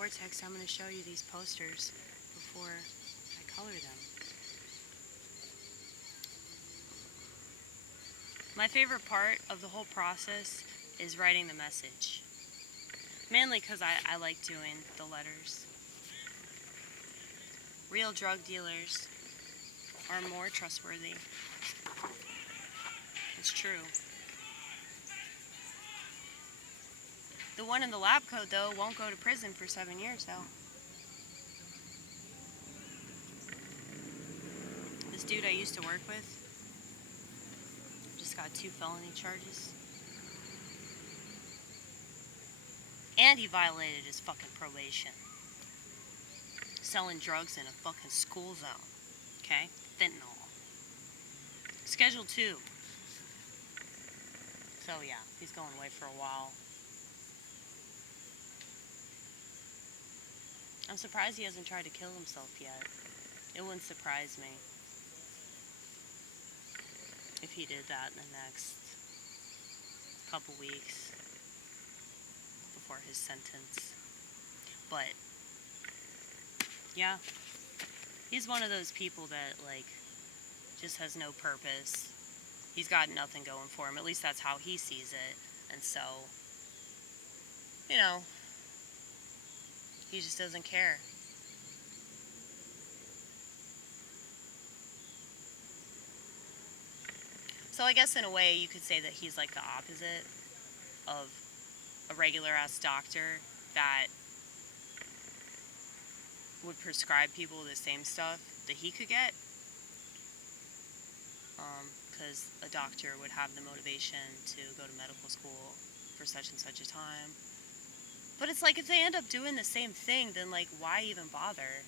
Vortex, I'm going to show you these posters before I color them. My favorite part of the whole process is writing the message. Mainly because I like doing the letters. Real drug dealers are more trustworthy. It's true. The one in the lab coat, though, won't go to prison for 7 years, though. This dude I used to work with just got 2 felony charges. And he violated his fucking probation. Selling drugs in a fucking school zone. Okay? Fentanyl. Schedule 2. So yeah, he's going away for a while. I'm surprised he hasn't tried to kill himself yet. It wouldn't surprise me if he did that in the next couple weeks before his sentence. But yeah, he's one of those people that like just has no purpose. He's got nothing going for him. At least that's how he sees it. And so, you know, he just doesn't care. So I guess in a way you could say that he's like the opposite of a regular ass doctor that would prescribe people the same stuff that he could get. Because a doctor would have the motivation to go to medical school for such and such a time. But it's like if they end up doing the same thing, then like why even bother?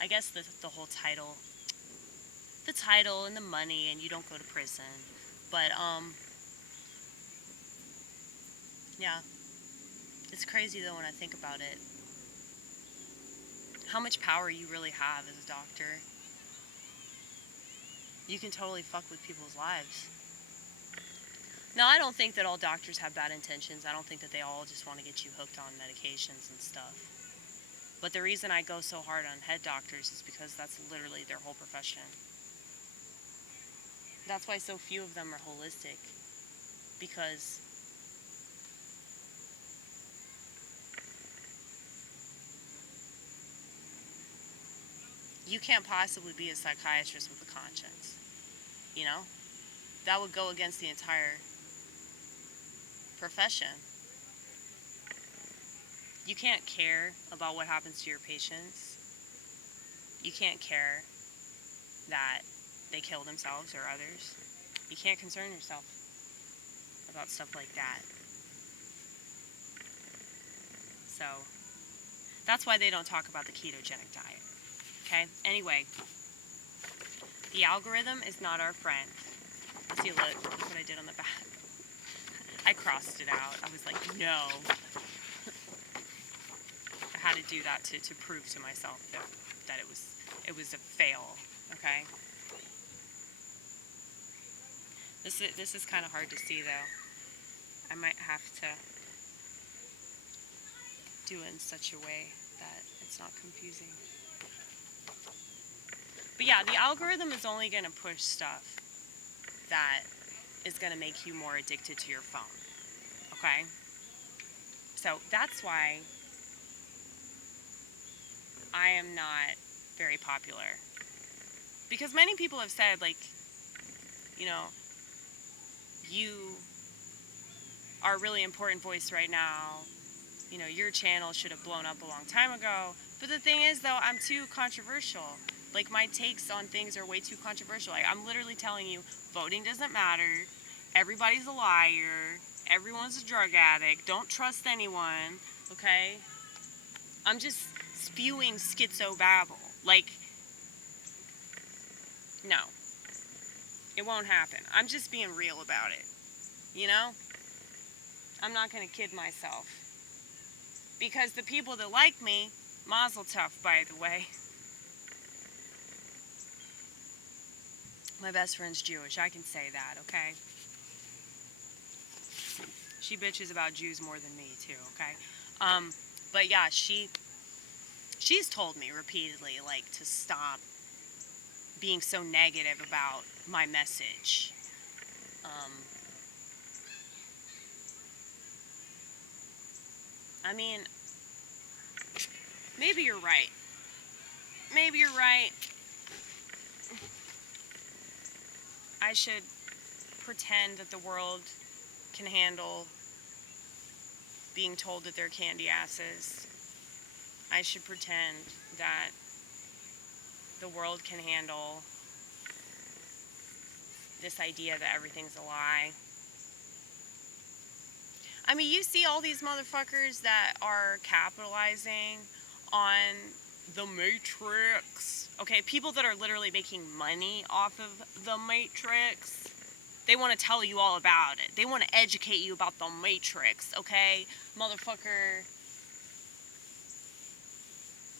I guess the whole title and the money, and you don't go to prison. But yeah, it's crazy though when I think about it. How much power you really have as a doctor. You can totally fuck with people's lives. Now, I don't think that all doctors have bad intentions. I don't think that they all just want to get you hooked on medications and stuff. But the reason I go so hard on head doctors is because that's literally their whole profession. That's why so few of them are holistic. Because you can't possibly be a psychiatrist with a conscience. You know? That would go against the entire profession. You can't care about what happens to your patients. You can't care that they kill themselves or others. You can't concern yourself about stuff like that. So, that's why they don't talk about the ketogenic diet. Okay? Anyway, the algorithm is not our friend. Let's see what I did on the back. I crossed it out. I was like, no. I had to do that to prove to myself that it was a fail. Okay? This is kind of hard to see though. I might have to do it in such a way that it's not confusing. But yeah, the algorithm is only going to push stuff that is going to make you more addicted to your phone. Okay? So that's why I am not very popular. Because many people have said, like, you know, you are a really important voice right now. You know, your channel should have blown up a long time ago. But the thing is, though, I'm too controversial. Like, my takes on things are way too controversial. Like, I'm literally telling you, voting doesn't matter. Everybody's a liar. Everyone's a drug addict. Don't trust anyone. Okay? I'm just spewing schizo babble. Like, no. It won't happen. I'm just being real about it. You know? I'm not going to kid myself. Because the people that like me, mazel tough, by the way. My best friend's Jewish. I can say that, okay? She bitches about Jews more than me, too, okay? But yeah, she she's told me repeatedly, like, to stop being so negative about my message. I mean, maybe you're right. Maybe you're right. I should pretend that the world can handle being told that they're candy asses. I should pretend that the world can handle this idea that everything's a lie. I mean, you see all these motherfuckers that are capitalizing on the Matrix. Okay, people that are literally making money off of the Matrix. They want to tell you all about it. They want to educate you about the Matrix, okay? Motherfucker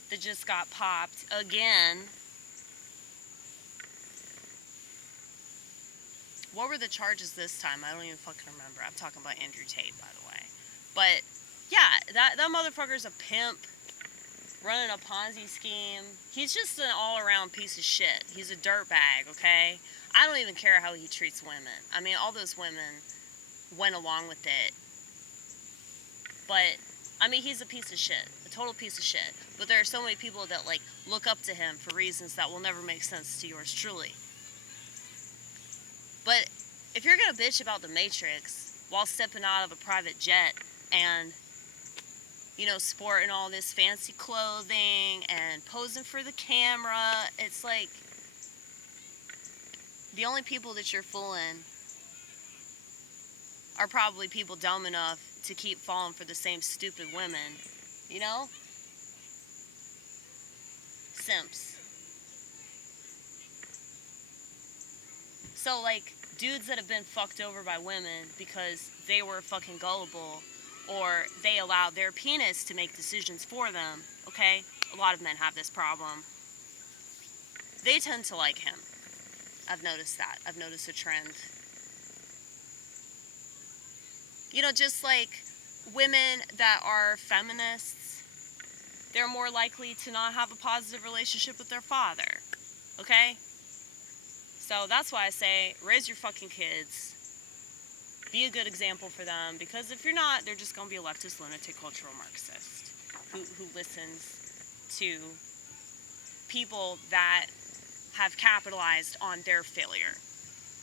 that just got popped again. What were the charges this time? I don't even fucking remember. I'm talking about Andrew Tate, by the way. But, yeah, that motherfucker's a pimp running a Ponzi scheme. He's just an all-around piece of shit. He's a dirtbag, okay? I don't even care how he treats women. I mean, all those women went along with it. But, I mean, he's a piece of shit. A total piece of shit. But there are so many people that, like, look up to him for reasons that will never make sense to yours truly. But if you're gonna bitch about the Matrix while stepping out of a private jet and, you know, sporting all this fancy clothing and posing for the camera, it's like, the only people that you're fooling are probably people dumb enough to keep falling for the same stupid women, you know? Simps. So, like, dudes that have been fucked over by women because they were fucking gullible or they allowed their penis to make decisions for them, okay? A lot of men have this problem. They tend to like him. I've noticed that. I've noticed a trend. You know, just like women that are feminists, they're more likely to not have a positive relationship with their father, okay? So that's why I say, raise your fucking kids. Be a good example for them, because if you're not, they're just going to be a leftist, lunatic, cultural Marxist who listens to people that have capitalized on their failure,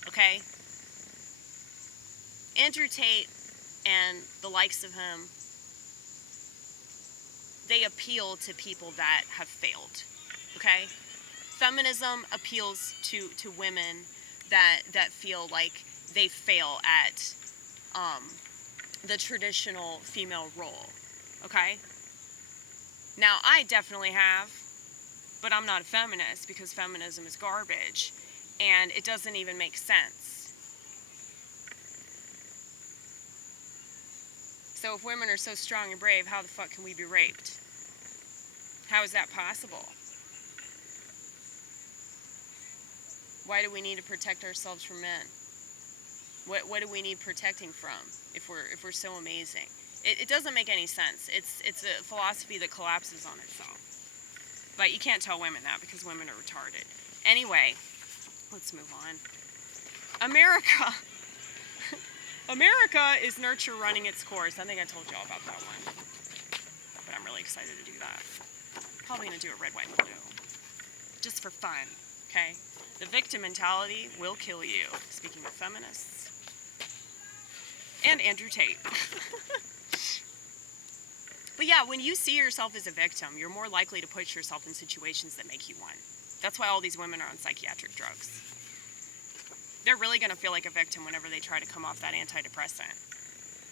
okay? Andrew Tate and the likes of him, they appeal to people that have failed, okay? Feminism appeals to women that feel like they fail at the traditional female role, okay? Now, I definitely have, but I'm not a feminist because feminism is garbage, and it doesn't even make sense. So if women are so strong and brave, how the fuck can we be raped? How is that possible? Why do we need to protect ourselves from men? What do we need protecting from if we're so amazing? It doesn't make any sense. It's a philosophy that collapses on itself. But you can't tell women that because women are retarded. Anyway, let's move on. America. America is nurture running its course. I think I told you all about that one. But I'm really excited to do that. Probably going to do it red, white, and blue. Just for fun, okay? The victim mentality will kill you. Speaking of feminists. And Andrew Tate. But yeah, when you see yourself as a victim, you're more likely to put yourself in situations that make you one. That's why all these women are on psychiatric drugs. They're really going to feel like a victim whenever they try to come off that antidepressant.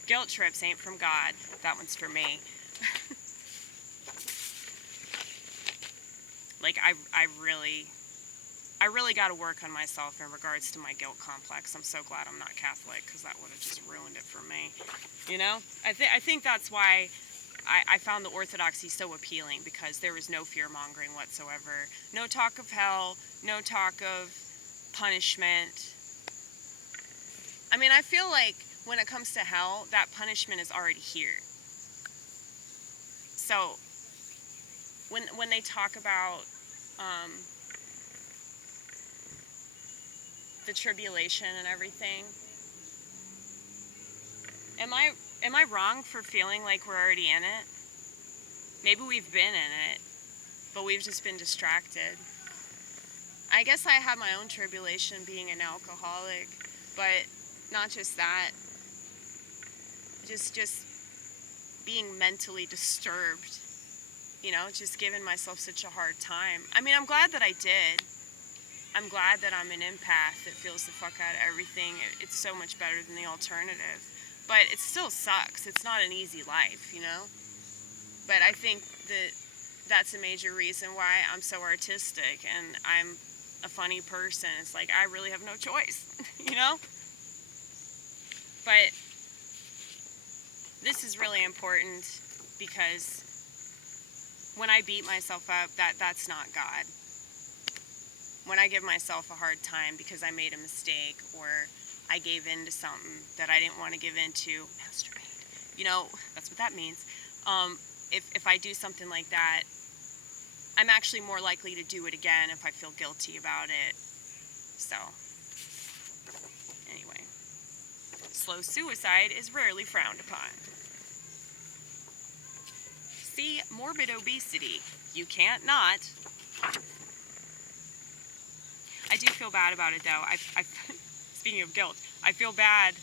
Guilt trips ain't from God. That one's for me. Like, I really got to work on myself in regards to my guilt complex. I'm so glad I'm not Catholic, because that would have just ruined it for me. You know? I think that's why I found the orthodoxy so appealing, because there was no fear-mongering whatsoever. No talk of hell. No talk of punishment. I mean, I feel like when it comes to hell, that punishment is already here. So, when they talk about the tribulation and everything, am I wrong for feeling like we're already in it? Maybe we've been in it, but we've just been distracted. I guess I have my own tribulation being an alcoholic, but not just that. Just being mentally disturbed, just giving myself such a hard time. I mean, I'm glad that I did. I'm glad that I'm an empath that feels the fuck out of everything. It's so much better than the alternative. But it still sucks. It's not an easy life, But I think that's a major reason why I'm so artistic and I'm a funny person. It's like I really have no choice, But this is really important because when I beat myself up, that's not God. When I give myself a hard time because I made a mistake or I gave in to something that I didn't want to give in to, masturbate, that's what that means. If I do something like that, I'm actually more likely to do it again if I feel guilty about it. So, anyway, slow suicide is rarely frowned upon. See, morbid obesity. You can't not. I do feel bad about it, though. I speaking of guilt, I feel bad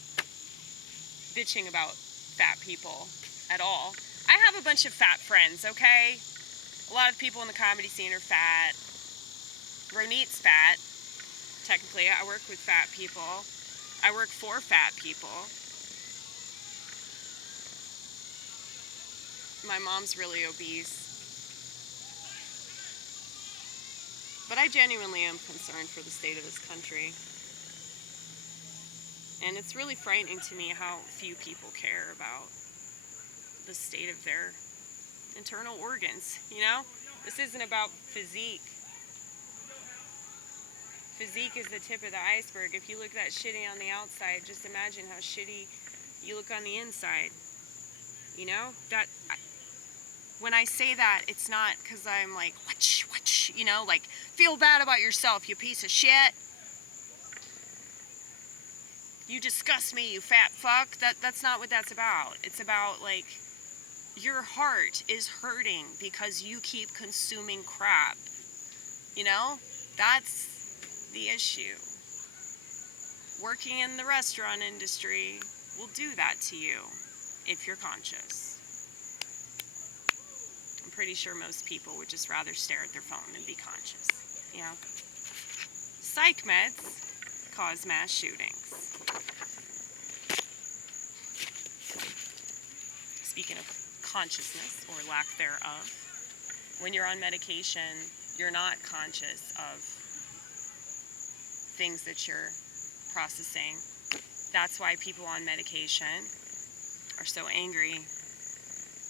bitching about fat people at all. I have a bunch of fat friends, okay? A lot of people in the comedy scene are fat. Ronnit's fat. Technically, I work with fat people. I work for fat people. My mom's really obese. But I genuinely am concerned for the state of this country. And it's really frightening to me how few people care about the state of their internal organs, This isn't about physique. Physique is the tip of the iceberg. If you look that shitty on the outside, just imagine how shitty you look on the inside. When I say that, it's not because I'm like, like, feel bad about yourself, you piece of shit. You disgust me, you fat fuck. That's not what that's about. It's about, like, your heart is hurting because you keep consuming crap. That's the issue. Working in the restaurant industry will do that to you if you're conscious. I'm pretty sure most people would just rather stare at their phone than be conscious. Psych meds cause mass shootings. Speaking of consciousness or lack thereof, when you're on medication, you're not conscious of things that you're processing. That's why people on medication are so angry,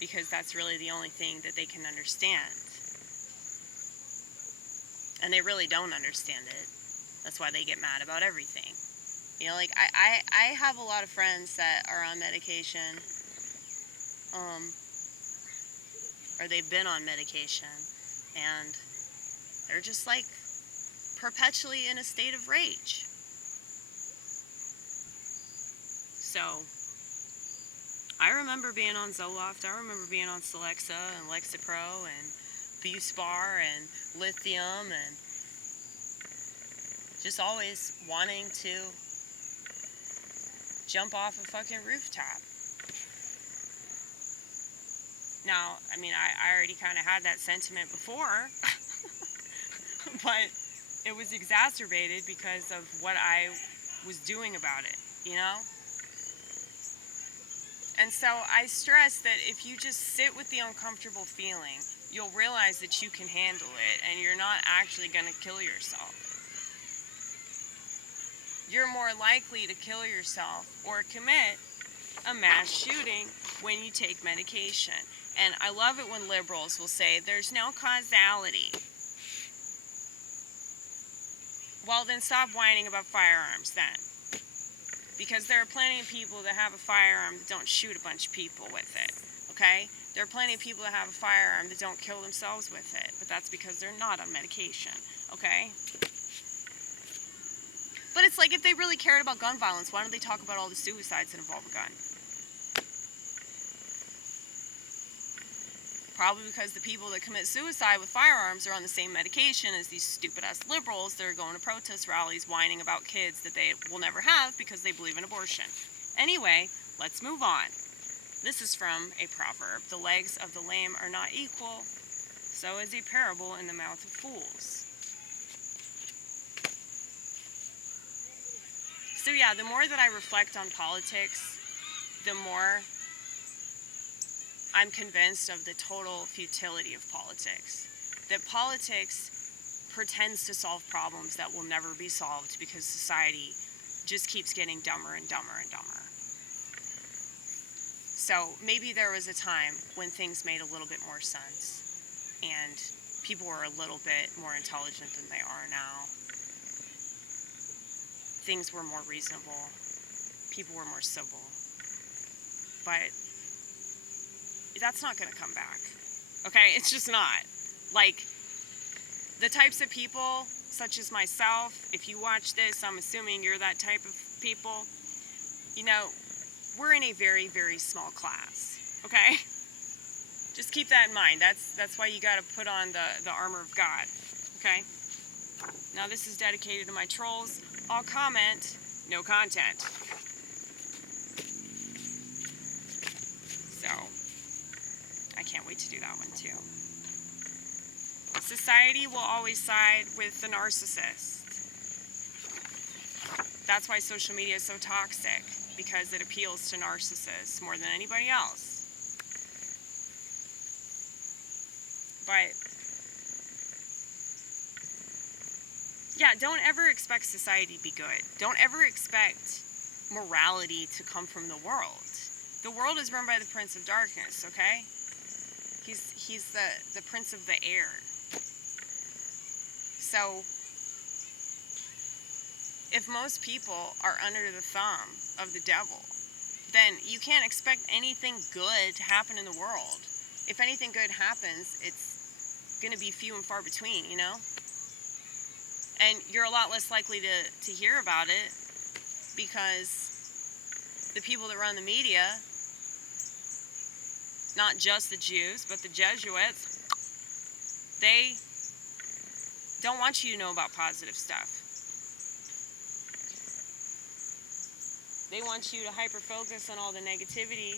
because that's really the only thing that they can understand. And they really don't understand it. That's why they get mad about everything. I have a lot of friends that are on medication, or they've been on medication, and they're just like perpetually in a state of rage. So, I remember being on Zoloft, I remember being on Celexa and Lexapro and Buspar and lithium and just always wanting to jump off a fucking rooftop. Now, I mean, I already kind of had that sentiment before, but it was exacerbated because of what I was doing about it, And so I stress that if you just sit with the uncomfortable feeling, you'll realize that you can handle it and you're not actually going to kill yourself. You're more likely to kill yourself or commit a mass shooting when you take medication. And I love it when liberals will say, there's no causality. Well, then stop whining about firearms then. Because there are plenty of people that have a firearm that don't shoot a bunch of people with it. Okay? There are plenty of people that have a firearm that don't kill themselves with it, but that's because they're not on medication, okay? But it's like, if they really cared about gun violence, why don't they talk about all the suicides that involve a gun? Probably because the people that commit suicide with firearms are on the same medication as these stupid-ass liberals that are going to protest rallies whining about kids that they will never have because they believe in abortion. Anyway, let's move on. This is from a proverb. The legs of the lame are not equal, so is a parable in the mouth of fools. So yeah, the more that I reflect on politics, the more I'm convinced of the total futility of politics. That politics pretends to solve problems that will never be solved because society just keeps getting dumber and dumber and dumber. So maybe there was a time when things made a little bit more sense and people were a little bit more intelligent than they are now. Things were more reasonable. People were more civil. But that's not going to come back. Okay? It's just not. Like, the types of people, such as myself, if you watch this, I'm assuming you're that type of people, you know, we're in a very, very small class. Okay? Just keep that in mind. That's why you got to put on the armor of God. Okay? Now, this is dedicated to my trolls. All comment, no content. So, I can't wait to do that one too. Society will always side with the narcissist. That's why social media is so toxic, because it appeals to narcissists more than anybody else. But yeah, don't ever expect society to be good. Don't ever expect morality to come from the world. The world is run by the Prince of Darkness, okay? He's the Prince of the Air. So, if most people are under the thumb of the devil, then you can't expect anything good to happen in the world. If anything good happens, it's going to be few and far between, you know? And you're a lot less likely to hear about it because the people that run the media, not just the Jews, but the Jesuits, they don't want you to know about positive stuff. They want you to hyper-focus on all the negativity,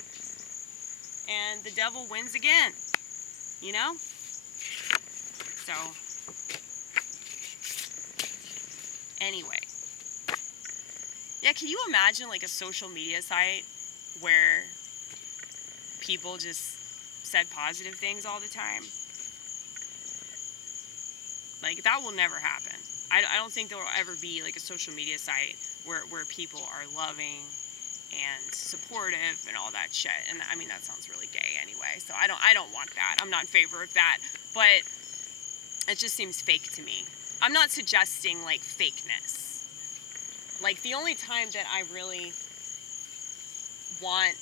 and the devil wins again, you know? So, anyway. Yeah, can you imagine like a social media site where people just said positive things all the time? Like, that will never happen. I don't think there will ever be like a social media site where people are loving and supportive and all that shit. And I mean, that sounds really gay anyway, so I don't want that. I'm not in favor of that, but it just seems fake to me. I'm not suggesting like fakeness. Like, the only time that I really want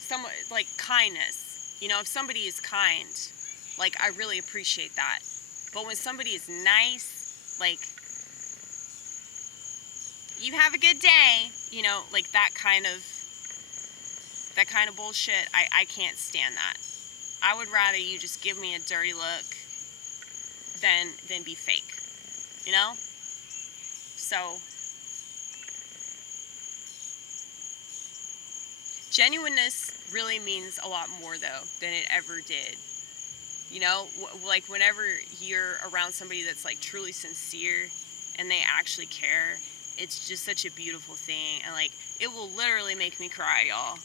some, like, kindness, you know, if somebody is kind, like, I really appreciate that. But when somebody is nice, like, you have a good day, you know, like that kind of bullshit, I can't stand that. I would rather you just give me a dirty look than be fake, you know? So, genuineness really means a lot more, though, than it ever did. You know, like, whenever you're around somebody that's, like, truly sincere and they actually care, it's just such a beautiful thing. And, like, it will literally make me cry, y'all.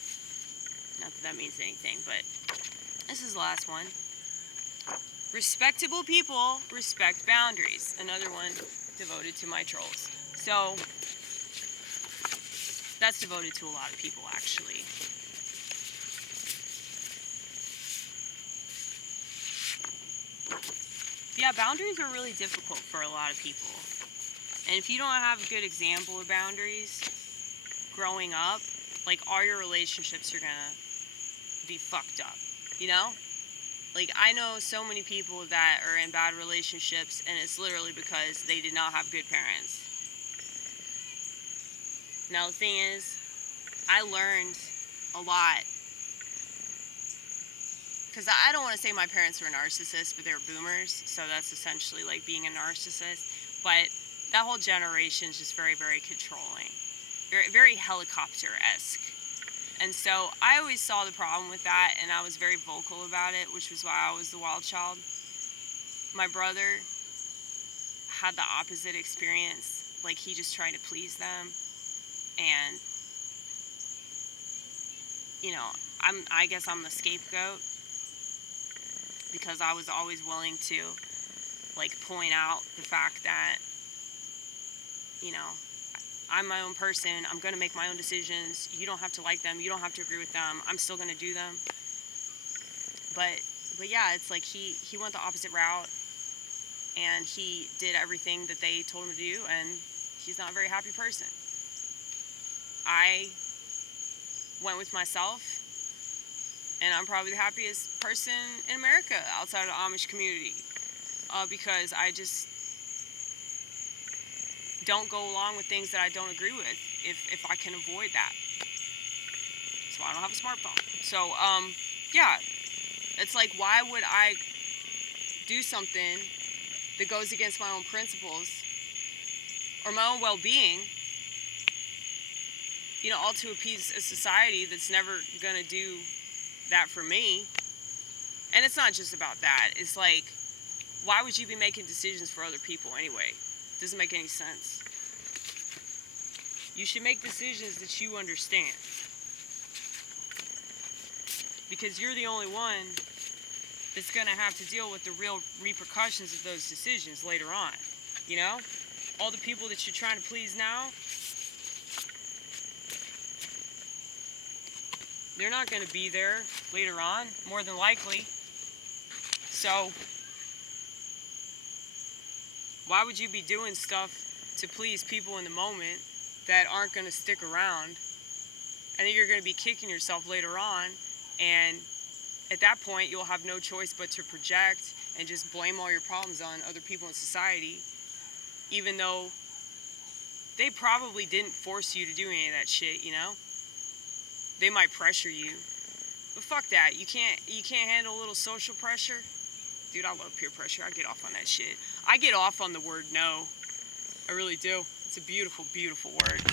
Not that that means anything, but this is the last one. Respectable people respect boundaries. Another one devoted to my trolls. So, that's devoted to a lot of people, actually. Yeah, boundaries are really difficult for a lot of people. And if you don't have a good example of boundaries growing up, like, all your relationships are gonna be fucked up, you know? Like, I know so many people that are in bad relationships, and it's literally because they did not have good parents. Now, the thing is, I learned a lot. Because I don't want to say my parents were narcissists, but they were boomers, so that's essentially like being a narcissist. But that whole generation is just very, very controlling. Very, very helicopter-esque. And so I always saw the problem with that, and I was very vocal about it, which was why I was the wild child. My brother had the opposite experience. Like, he just tried to please them. And, you know, I guess I'm the scapegoat, because I was always willing to, like, point out the fact that, you know, I'm my own person, I'm going to make my own decisions, you don't have to like them, you don't have to agree with them, I'm still going to do them. But yeah, it's like he went the opposite route, and he did everything that they told him to do, and he's not a very happy person. I went with myself, and I'm probably the happiest person in America outside of the Amish community, because I just don't go along with things that I don't agree with if I can avoid that. So I don't have a smartphone. So, yeah, it's like, why would I do something that goes against my own principles or my own well-being, you know, all to appease a society that's never gonna do that for me? And it's not just about that. It's like, why would you be making decisions for other people anyway? It doesn't make any sense. You should make decisions that you understand, because you're the only one that's gonna have to deal with the real repercussions of those decisions later on. You know? All the people that you're trying to please now, they're not going to be there later on, more than likely. So, why would you be doing stuff to please people in the moment that aren't going to stick around? And then you're going to be kicking yourself later on, and at that point, you'll have no choice but to project and just blame all your problems on other people in society, even though they probably didn't force you to do any of that shit, you know? They might pressure you, but fuck that. You can't handle a little social pressure? Dude, I love peer pressure. I get off on that shit. I get off on the word no. I really do. It's a beautiful, beautiful word.